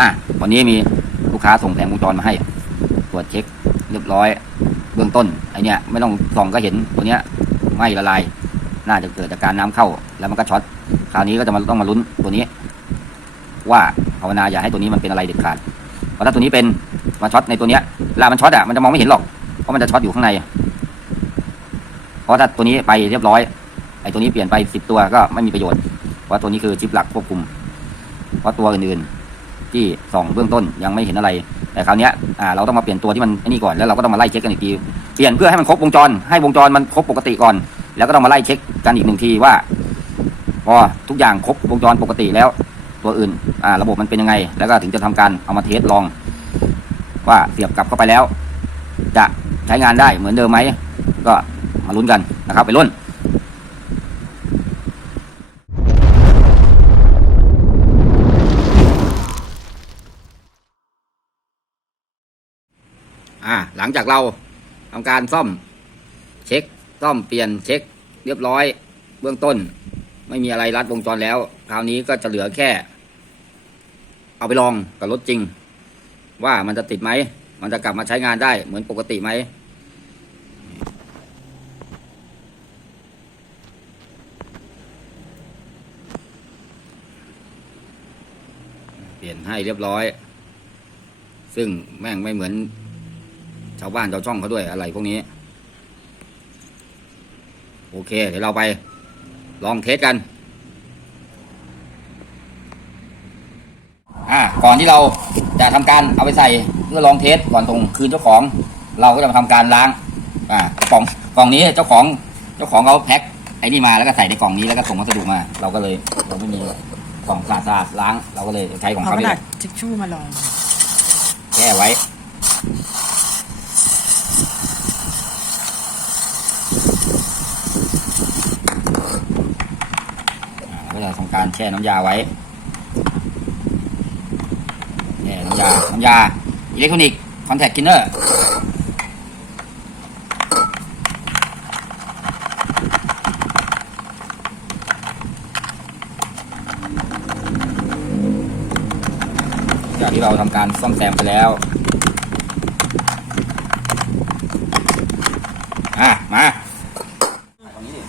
อะวันนี้มีลูกค้าส่งแผงวงจรมาให้ ตรวจเช็คเรียบร้อย เบื้องต้นไอเนี้ยไม่ต้องส่องก็เห็นตัวเนี้ยไหม่ละลาย น่าจะเกิดจากการน้ำเข้า แล้วมันก็ช็อตคราวนี้ก็จะมาต้องมาลุ้นตัวนี้ ว่าภาวนาอย่าให้ตัวนี้มันเป็นอะไรเด็ดขาดเพราะถ้าตัวนี้เป็นมาช็อตในตัวเนี้ยลามันช็อตอะมันจะมองไม่เห็นหรอกเพราะมันจะช็อตอยู่ข้างในเพราะถ้าตัวนี้ไปเรียบร้อยไอ้ตัวนี้เปลี่ยนไปสิบตัวก็ไม่มีประโยชน์เพราะตัวนี้คือชิปหลักควบคุมเพราะตัวอื่นๆ ที่ส่องเบื้องต้นยังไม่เห็นอะไร แต่คราวนี้เราต้องมาเปลี่ยนตัวที่มันนี่ก่อนแล้วเราก็ต้องมาไล่เช็คกันอีกทีเปลี่ยนเพื่อให้มันครบวงจร ให้วงจรมันครบปกติก่อน แล้วก็ต้องมาไล่เช็คกันอีกหนึ่งทีว่าพอทุกอย่างครบวงจรปกติแล้ว ตัวอื่นระบบมันเป็นยังไง แล้วก็ถึงจะทำการเอามาเทสลอง ว่าเสียบกลับเข้าไปแล้ว จะใช้งานได้เหมือนเดิมไหมก็มาลุ้นกันนะครับไปรุ่น อ่าหลังจากเราทำการซ่อม เช็คซ่อมเปลี่ยนเช็ค เรียบร้อย เบื้องต้น ไม่มีอะไรรัดวงจรแล้ว คราวนี้ก็จะเหลือแค่ เอาไปลองกับรถจริง ว่ามันจะติดไหม มันจะกลับมาใช้งานได้เหมือนปกติไหมเปลี่ยนให้เรียบร้อย ซึ่งแม่งไม่เหมือน ชาวบ้านชาวช่องเขาด้วยอะไรพวกนี้ โอเค เดี๋ยวเราไปลองเทสกันอ่าก่อนที่เราจะทำการเอาไปใส่เพื่อลองเทสก่อนส่งคืนเจ้าของ เราก็จะมาทำการล้างอ่ากล่องกล่องนี้เจ้าของเจ้าของเขาแพ็คไอ้นี่มาแล้วก็ใส่ในกล่องนี้แล้วก็ส่งพัสดุมา เราก็เลยเราไม่มีกล่องสะอาดๆล้าง เราก็เลยใช้ของเอาเขากระนี่ดาแหษละทิชชู่มาลองแช่ไว้ อ่า การแช่น้ำยาไว้แช่น้ำยา น้ำยาอิเล็กทรอนิกส์คอนแทคกินเนอร์จากที่เราทำการซ่อมแซมไปแล้ว อะ มาตรงนี้ดิ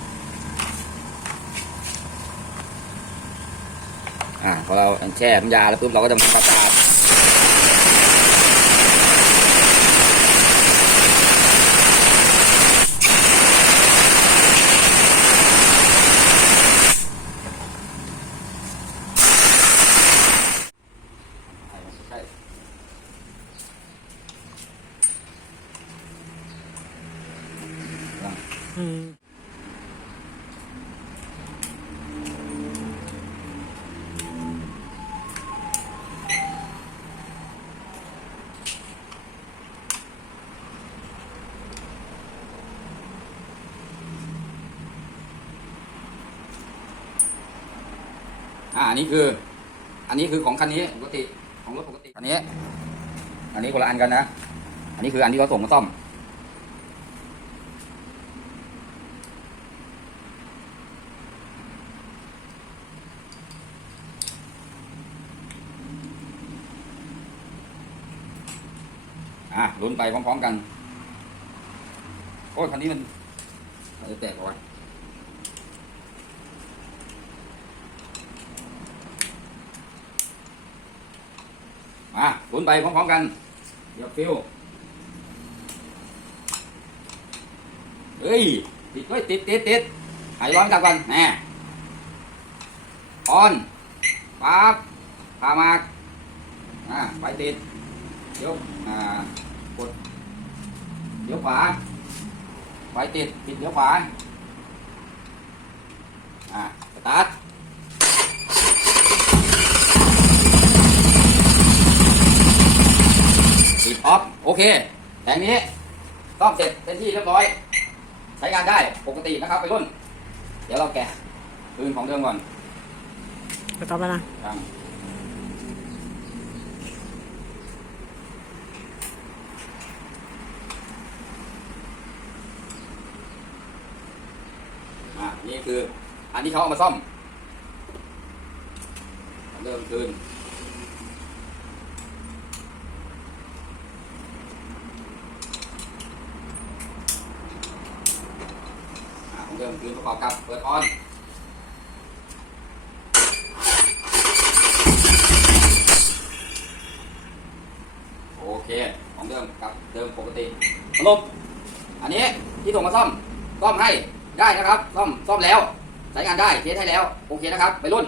อเราแช่น้ำยาแล้วปุ๊บเราก็จะทำความสะอาดใช่ อ่านนี้คือ อันนี้คือของคันนี้ปกติของรถปกติอันนี้ อันนี้คนละอันกันนะ อันนี้คืออันที่เขาส่งมาซ่อม อะลุ้นไปพร้อมๆกัน โอ้ยคันนี้มันจะแตกเหร อวะมาลุ้นไปพร้อมๆกันเดี๋ยวฟิวเฮ้ย ติดเฮ้ยติดติดติดหายร้อนกลับกันแน่ออนปั๊บพามากอ่าไปติดเดี๋ยวอ่ากดเดี๋ยวขวาไปติดติดเดี๋ยวขวาอ่าสตาร์ท โอเคแผงนี้ซ่อมเสร็จเป็นที่เรียบร้อย ใช้งานได้ปกตินะครับไปรุ่น เดี๋ยวเราแกะปืนของเดิมก่อนจะตอบแล้วนะครับอะนี่คืออันที่เขาเอามาซ่อมของเดิมคืน เดิมคืนประกอบกับเปิดออนโอเคของเดิมกับเดิมปกติสรุปอันนี้ที่ส่งมาซ่อมซ่อมให้ได้นะครับซ่อมซ่อมแล้วใช้งานได้เทสให้แล้วโอเคนะครับไปรุ่น